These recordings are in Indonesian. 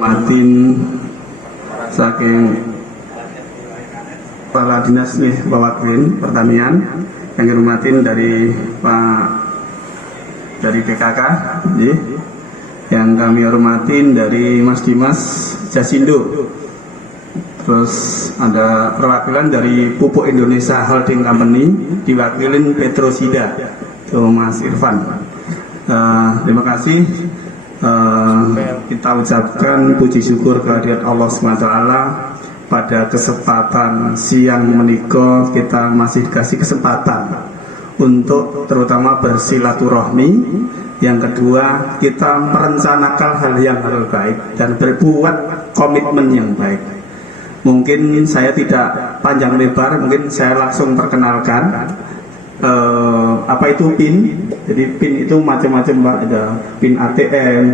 Matin saking Kepala Dinas Bawakrin Pertanian yang hormatin dari PKK, yang kami hormatin dari Mas Dimas Jasindo, terus ada perwakilan dari Pupuk Indonesia Holding Company diwakilin Petrosida, Mas Irfan. Terima kasih. Kita ucapkan puji syukur kehadirat Allah SWT. Pada kesempatan siang menikah kita masih dikasih kesempatan untuk terutama bersilaturahmi. Yang kedua, kita merencanakan hal yang baik dan berbuat komitmen yang baik. Mungkin saya tidak panjang lebar, mungkin saya langsung perkenalkan apa itu PIN. Jadi PIN itu macam-macam, Pak. Ada PIN ATM,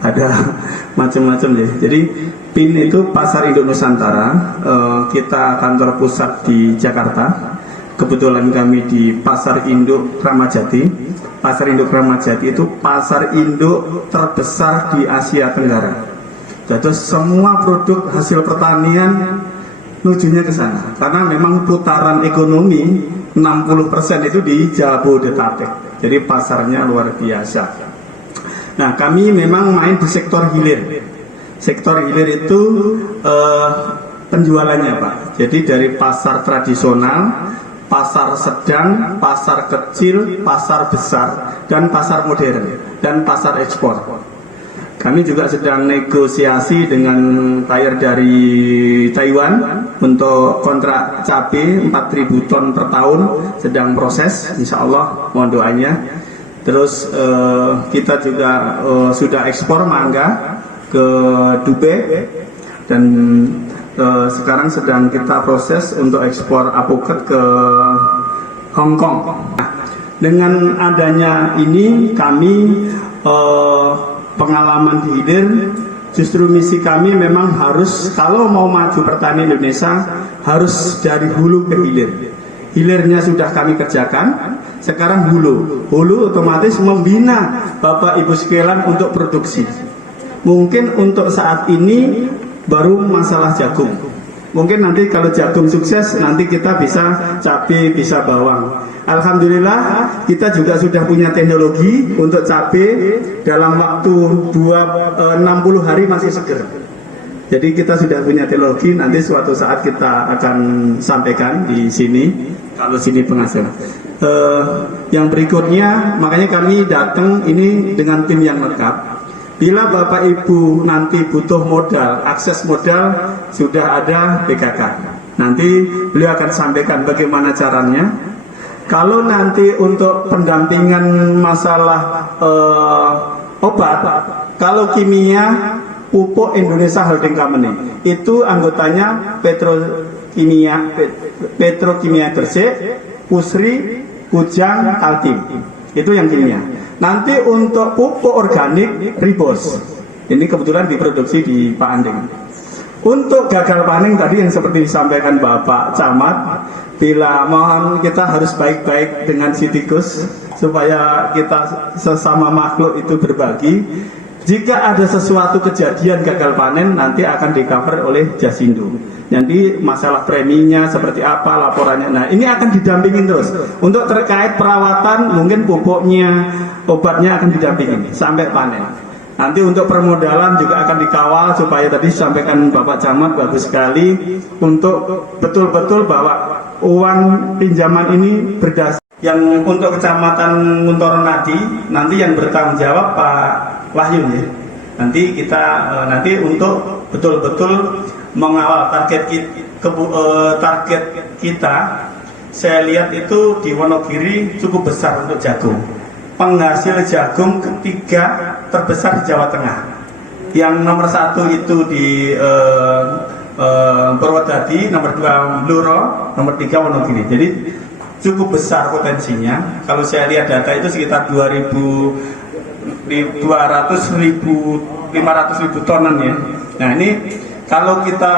ada macam-macam ya. Jadi PIN itu Pasar Induk Nusantara. Kita kantor pusat di Jakarta. Kebetulan kami di Pasar Induk Kramajati. Pasar Induk Kramajati itu pasar induk terbesar di Asia Tenggara. Jadi semua produk hasil pertanian nujunya ke sana. Karena memang putaran ekonomi 60% itu di Jabodetabek. Jadi pasarnya luar biasa. Nah, kami memang main di sektor hilir. Sektor hilir itu penjualannya, Pak. Jadi dari pasar tradisional, pasar sedang, pasar kecil, pasar besar, dan pasar modern, dan pasar ekspor. Kami juga sedang negosiasi dengan buyer dari Taiwan untuk kontrak cabai 4.000 ton per tahun, sedang proses, insya Allah, mohon doanya. Terus kita juga sudah ekspor mangga ke Dubai, dan sekarang sedang kita proses untuk ekspor apokat ke Hong Kong. Nah, dengan adanya ini kami pengalaman di hilir, justru misi kami memang harus, kalau mau maju pertanian Indonesia harus dari hulu ke hilir. Hilirnya sudah kami kerjakan, sekarang hulu otomatis membina Bapak Ibu sekalian untuk produksi. Mungkin untuk saat ini baru masalah jagung. Mungkin nanti kalau jagung sukses, nanti kita bisa cabai, bisa bawang. Alhamdulillah kita juga sudah punya teknologi untuk cabai dalam waktu 60 hari masih seger. Jadi kita sudah punya teknologi, nanti suatu saat kita akan sampaikan di sini, kalau sini penghasil. Yang berikutnya, makanya kami datang ini dengan tim yang lengkap. Bila Bapak Ibu nanti butuh modal, akses modal sudah ada PKK. Nanti beliau akan sampaikan bagaimana caranya. Kalau nanti untuk pendampingan masalah obat, kalau kimia, Pupuk Indonesia Holding Company itu anggotanya Petrokimia Gresik, Pusri, Kujang, Kaltim. Itu yang kimia. Nanti untuk pupuk organik Ribos, ini kebetulan diproduksi di Pak Anding. Untuk gagal panen tadi yang seperti disampaikan Bapak Camat, bila mohon kita harus baik-baik dengan si tikus supaya kita sesama makhluk itu berbagi. Jika ada sesuatu kejadian gagal panen, nanti akan di-cover oleh Jasindo. Nanti masalah preminya seperti apa, laporannya. Nah, ini akan didampingin terus. Untuk terkait perawatan, mungkin pupuknya, obatnya akan didampingin sampai panen. Nanti untuk permodalan juga akan dikawal supaya tadi disampaikan Bapak Camat bagus sekali untuk betul-betul bahwa uang pinjaman ini berdasar. Yang untuk Kecamatan Nguntoro Nadi, nanti yang bertanggung jawab Pak Wahyu ya. Nanti kita nanti untuk betul-betul mengawal target kita. Saya lihat itu di Wonogiri cukup besar untuk jagung. Penghasil jagung ketiga terbesar di Jawa Tengah. Yang nomor 1 itu di Purwodadi, nomor 2 Bluro, nomor 3 Wonogiri. Jadi cukup besar potensinya. Kalau saya lihat data itu sekitar 500.000 tonan ya. Nah, ini kalau kita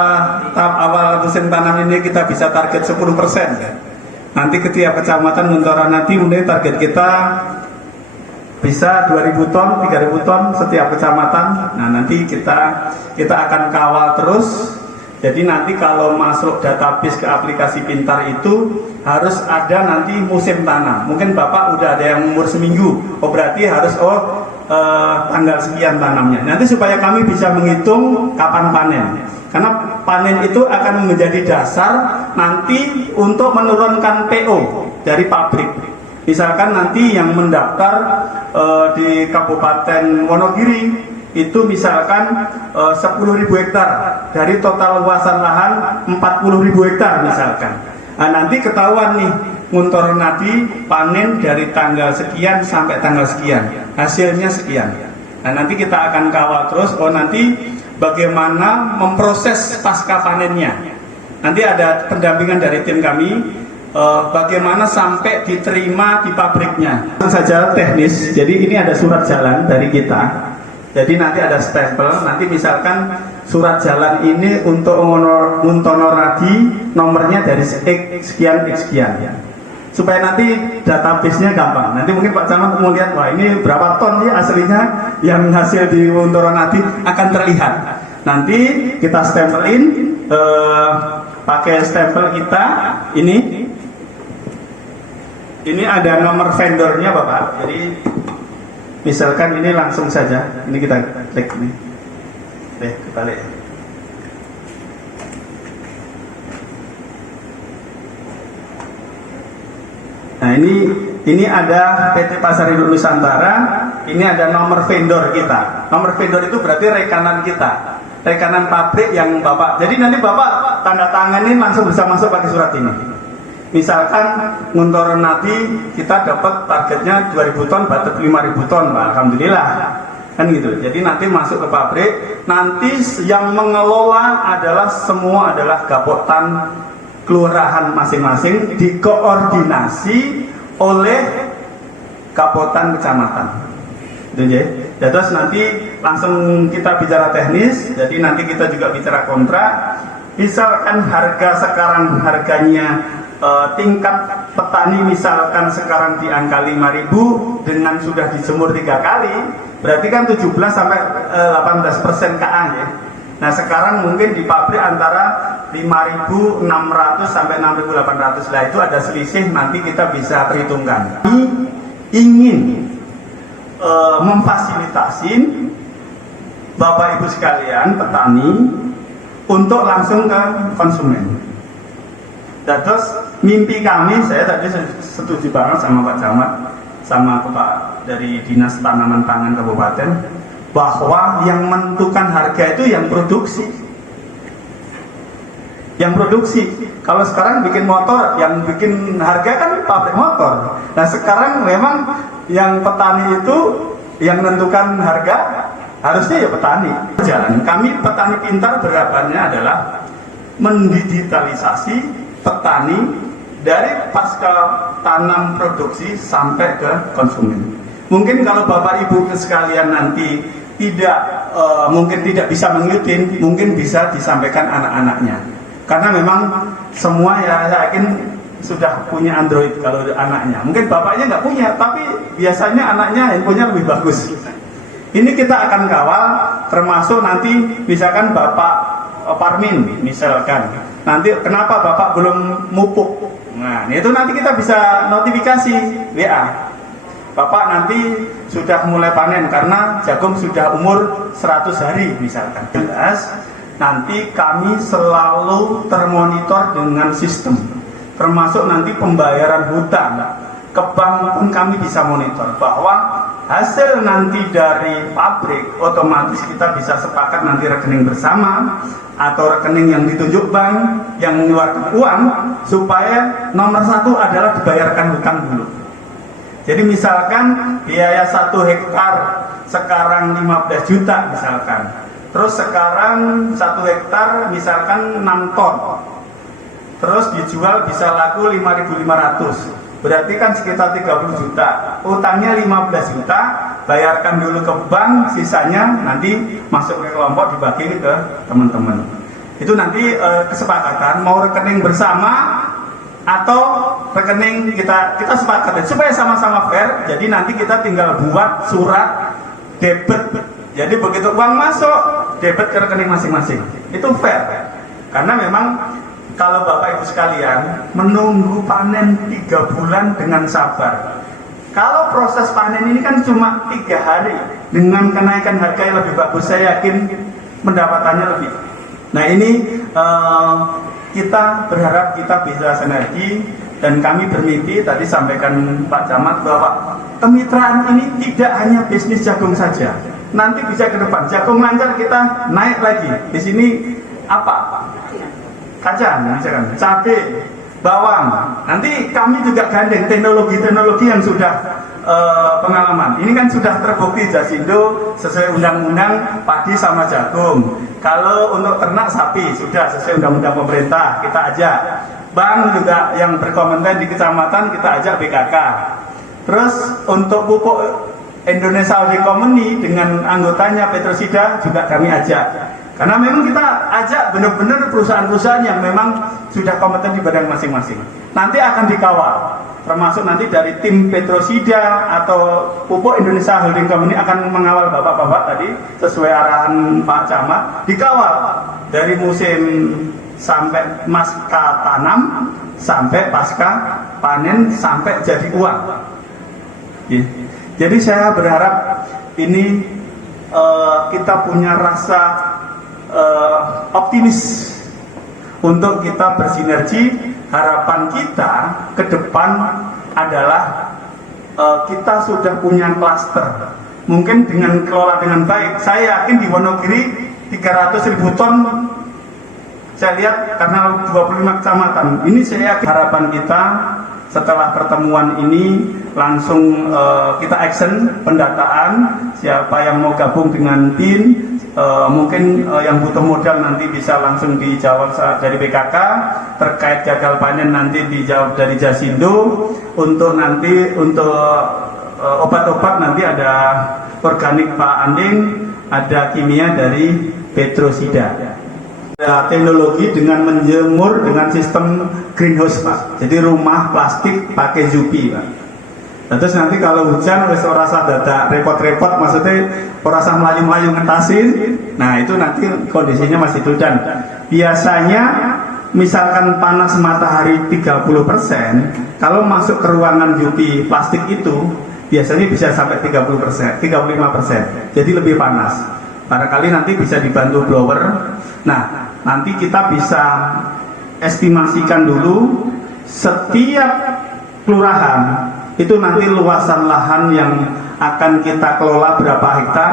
tahap awal musim tanam ini kita bisa target 10%. Nanti ketika Kecamatan Nguntoro Nadi mulai target kita bisa 2.000 ton, 3.000 ton setiap kecamatan. Nah, nanti kita akan kawal terus. Jadi nanti kalau masuk database ke aplikasi pintar itu harus ada nanti musim tanam. Mungkin Bapak udah ada yang umur seminggu, berarti harus tanggal sekian tanamnya. Nanti supaya kami bisa menghitung kapan panen. Karena panen itu akan menjadi dasar nanti untuk menurunkan PO dari pabrik. Misalkan nanti yang mendaftar di Kabupaten Wonogiri itu misalkan 10.000 hektar dari total luasan lahan 40.000 hektar misalkan. Nah, nanti ketahuan nih Nguntoro Nadi panen dari tanggal sekian sampai tanggal sekian, hasilnya sekian. Nah, nanti kita akan kawal terus. Nanti bagaimana memproses pasca panennya. Nanti ada pendampingan dari tim kami. Bagaimana sampai diterima di pabriknya. Saja teknis. Jadi ini ada surat jalan dari kita. Jadi nanti ada stempel. Nanti misalkan surat jalan ini untuk Nguntoro Nadi nomornya dari sekian sekian ya. Supaya nanti database-nya gampang. Nanti mungkin Pak Camat mau lihat, wah ini berapa ton ya aslinya yang hasil di Nguntoro Nadi akan terlihat. Nanti kita stempelin pakai stempel kita ini. Ini ada nomor vendornya Bapak. Jadi misalkan ini langsung saja. Ini kita klik ini. Kebalik. Nah ini ada PT Pasar Induk Nusantara. Ini ada nomor vendor kita. Nomor vendor itu berarti rekanan kita, rekanan pabrik yang Bapak. Jadi nanti Bapak tanda tanganin langsung bisa masuk pakai surat ini. Misalkan Nguntoro Nadi kita dapat targetnya 2.000 ton, batet 5.000 ton, alhamdulillah, kan gitu. Jadi nanti masuk ke pabrik, nanti yang mengelola semua adalah Gapotan kelurahan masing-masing, dikoordinasi oleh Gapotan kecamatan. Itu ya. Terus nanti langsung kita bicara teknis. Jadi nanti kita juga bicara kontrak. Misalkan harganya tingkat petani misalkan sekarang di angka 5.000 dengan sudah dijemur 3 kali, berarti kan 17 sampai 18% KA ya. Nah sekarang mungkin di pabrik antara 5.600 sampai 6.800 lah, itu ada selisih, nanti kita bisa perhitungkan. Kami ingin memfasilitasi Bapak Ibu sekalian petani untuk langsung ke konsumen. Dan terus mimpi kami, saya tadi setuju banget sama Pak Camat, sama Pak dari Dinas Tanaman Pangan Kabupaten, bahwa yang menentukan harga itu yang produksi. Yang produksi. Kalau sekarang bikin motor, yang bikin harga kan pabrik motor. Nah sekarang memang yang petani itu yang menentukan harga harusnya ya petani. Kami petani pintar berharapannya adalah mendigitalisasi petani dari pasca tanam produksi sampai ke konsumen. Mungkin kalau Bapak Ibu sekalian nanti mungkin tidak bisa mengikuti, mungkin bisa disampaikan anak-anaknya. Karena memang semua ya saya yakin sudah punya Android kalau anaknya. Mungkin bapaknya nggak punya, tapi biasanya anaknya handphonenya lebih bagus. Ini kita akan kawal, termasuk nanti misalkan Bapak Parmin misalkan. Nanti kenapa Bapak belum mupuk? Nah, itu nanti kita bisa notifikasi WA. Bapak nanti sudah mulai panen karena jagung sudah umur 100 hari misalkan. Jelas, nanti kami selalu termonitor dengan sistem. Termasuk nanti pembayaran hutang. Ke bank pun kami bisa monitor bahwa hasil nanti dari pabrik otomatis kita bisa sepakat nanti rekening bersama atau rekening yang ditunjuk bank yang mengeluarkan uang, supaya nomor 1 adalah dibayarkan hutang dulu. Jadi misalkan biaya 1 hektar sekarang 15 juta misalkan, terus sekarang 1 hektar misalkan 6 ton, terus dijual bisa laku 5.500, berarti kan sekitar 30 juta. Utangnya 15 juta, bayarkan dulu ke bank, sisanya nanti masuk ke kelompok dibagi ke teman-teman. Itu nanti kesepakatan mau rekening bersama atau rekening kita sepakat supaya sama-sama fair. Jadi nanti kita tinggal buat surat debit. Jadi begitu uang masuk, debit ke rekening masing-masing. Itu fair. Karena memang kalau Bapak Ibu sekalian menunggu panen 3 bulan dengan sabar. Kalau proses panen ini kan cuma 3 hari, dengan kenaikan harga yang lebih bagus, saya yakin pendapatannya lebih. Nah ini kita berharap kita bisa sinergi, dan kami bermimpi tadi sampaikan Pak Camat bahwa kemitraan ini tidak hanya bisnis jagung saja. Nanti bisa ke depan jagung lancar kita naik lagi. Di sini apa? Kacang, misalkan cabai, bawang. Nanti kami juga gandeng teknologi-teknologi yang sudah pengalaman. Ini kan sudah terbukti Jasindo sesuai undang-undang padi sama jagung. Kalau untuk ternak sapi sudah sesuai undang-undang pemerintah, kita ajak. Bank juga yang berkompeten di kecamatan kita ajak BKK. Terus untuk pupuk Indonesia Holding Company dengan anggotanya Petrosida juga kami ajak. Karena memang kita ajak benar-benar perusahaan-perusahaan yang memang sudah kompeten di bidang masing-masing. Nanti akan dikawal, termasuk nanti dari tim Petrosida atau Pupuk Indonesia Holding Company akan mengawal bapak-bapak tadi sesuai arahan Pak Camat, dikawal dari musim sampai pasca tanam, sampai pasca panen, sampai jadi uang. Jadi saya berharap ini kita punya rasa optimis untuk kita bersinergi. Harapan kita ke depan adalah kita sudah punya klaster. Mungkin dengan kelola dengan baik, saya yakin di Wonogiri 300.000 ton. Saya lihat karena 25 kecamatan. Ini saya yakin harapan kita setelah pertemuan ini langsung kita action pendataan siapa yang mau gabung dengan tim. Mungkin yang butuh modal nanti bisa langsung dijawab dari BKK, terkait gagal panen nanti dijawab dari Jasindo, untuk nanti untuk obat-obat nanti ada organik Pak Anding, ada kimia dari Petrosida. Ada teknologi dengan menjemur dengan sistem greenhouse Pak, jadi rumah plastik pakai Zupi Pak. Terus nanti kalau hujan wis ora usah dadak repot-repot, maksudnya ora usah melayu-melayu ngentasin. Nah, itu nanti kondisinya masih hujan. Biasanya misalkan panas matahari 30%, kalau masuk ke ruangan UV plastik itu biasanya bisa sampai 30%, 35%. Jadi lebih panas. Barangkali nanti bisa dibantu blower. Nah, nanti kita bisa estimasikan dulu setiap kelurahan itu nanti luasan lahan yang akan kita kelola berapa hektar,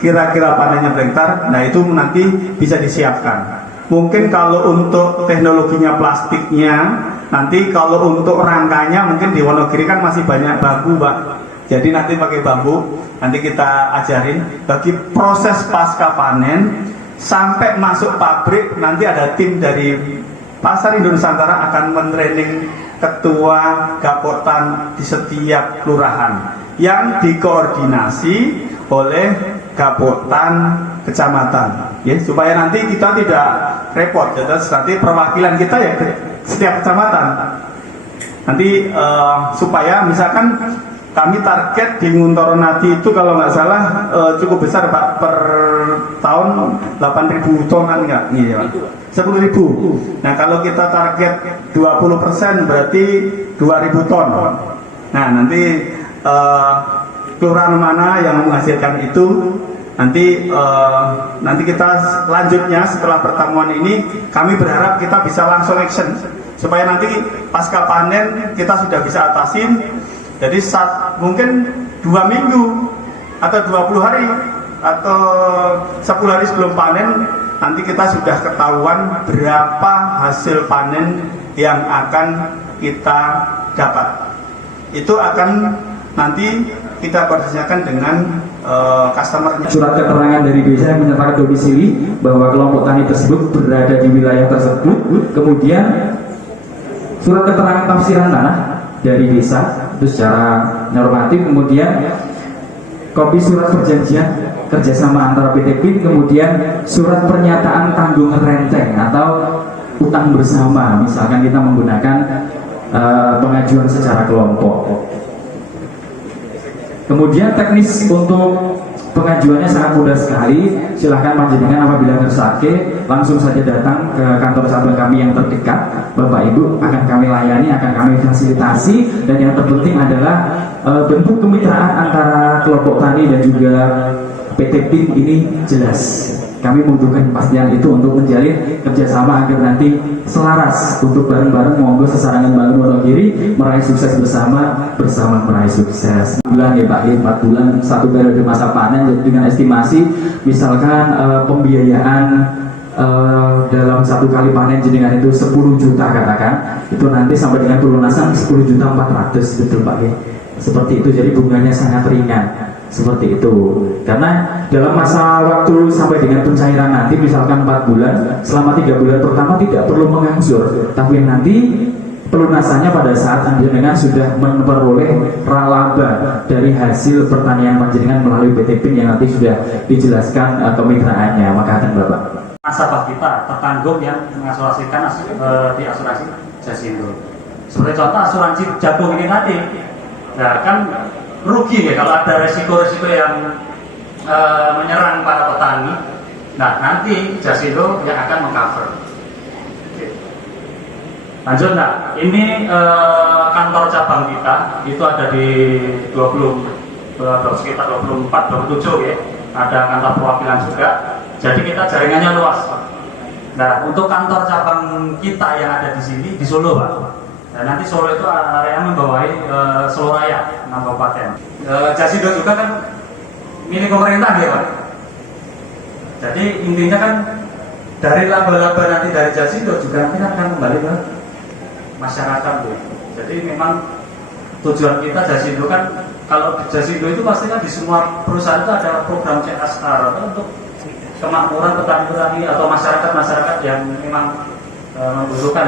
kira-kira panennya berhektar. Nah itu nanti bisa disiapkan. Mungkin kalau untuk teknologinya plastiknya, nanti kalau untuk rangkanya mungkin di Wonogiri kan masih banyak bambu Pak. Jadi nanti pakai bambu, nanti kita ajarin. Bagi proses pasca panen sampai masuk pabrik, nanti ada tim dari Pasar Indonesia Nusantara akan mentraining ketua gapotan di setiap kelurahan yang dikoordinasi oleh gapotan kecamatan, ya, supaya nanti kita tidak repot. Jadi nanti perwakilan kita ya ke setiap kecamatan. Nanti supaya misalkan kami target di Nguntoronati itu kalau nggak salah cukup besar Pak, per tahun 8.000 tonan nggak? Iya Pak. 10.000. Nah kalau kita target 20% berarti 2.000 ton. Nah nanti kelurahan mana yang menghasilkan itu nanti kita selanjutnya setelah pertemuan ini kami berharap kita bisa langsung action supaya nanti pasca panen kita sudah bisa atasin. Jadi mungkin 2 minggu atau 20 hari atau 10 hari sebelum panen nanti kita sudah ketahuan berapa hasil panen yang akan kita dapat. Itu akan nanti kita koordinasikan dengan customer. Surat keterangan dari desa yang menyatakan domisili bahwa kelompok tani tersebut berada di wilayah tersebut. Kemudian surat keterangan tafsiran tanah dari desa itu secara normatif. Kemudian kopi surat perjanjian kerjasama antara PT PIN, kemudian surat pernyataan tanggung renteng atau utang bersama. Misalkan kita menggunakan pengajuan secara kelompok. Kemudian teknis untuk pengajuannya sangat mudah sekali. Silahkan panjenengan apabila tersake langsung saja datang ke kantor cabang kami yang terdekat. Bapak Ibu akan kami layani, akan kami fasilitasi, dan yang terpenting adalah bentuk kemitraan antara kelompok tani dan juga PT PIN ini jelas. Kami membutuhkan kepastian itu untuk menjalin kerjasama agar nanti selaras untuk bareng-bareng monggo sesarangan Bangun Wonogiri meraih sukses bersama meraih sukses. Bulan ya Pak, 4 bulan 1 periode masa panen, jadi dengan estimasi misalkan pembiayaan dalam 1 kali panen jenengan itu 10 juta katakan, itu nanti sampai dengan pelunasan 10.400.000 betul Pak ya. Seperti itu, jadi bunganya sangat ringan. Seperti itu, karena dalam masa waktu sampai dengan pencairan nanti misalkan 4 bulan, selama 3 bulan pertama tidak perlu mengangsur, tapi nanti pelunasannya pada saat panjenengan sudah memperoleh ralaba dari hasil pertanian panjenengan melalui PT PIN yang nanti sudah dijelaskan kemitraannya. Maka akan Bapak, nasabah kita tertanggung yang mengasuransikan di asuransi Jasindo. Seperti contoh asuransi jagung ini nanti, nah kan rugi ya kalau ada resiko-resiko yang menyerang para petani. Nah nanti Jasindo yang akan mengcover. Lanjut, nah ini kantor cabang kita itu ada di sekitar 24-27 ya. Ada kantor perwakilan juga. Jadi kita jaringannya luas. Nah untuk kantor cabang kita yang ada di sini di Solo Pak. Dan nanti Solo itu area membawahi Solo Raya 6 kabupaten. Jasindo juga kan milik pemerintah ya Pak. Jadi intinya kan dari laba-laba nanti dari Jasindo juga nanti akan kembali ke masyarakat ya. Jadi memang tujuan kita Jasindo kan, kalau Jasindo itu pasti kan di semua perusahaan itu ada program CSR untuk kemakmuran petani-petani atau masyarakat yang memang membutuhkan.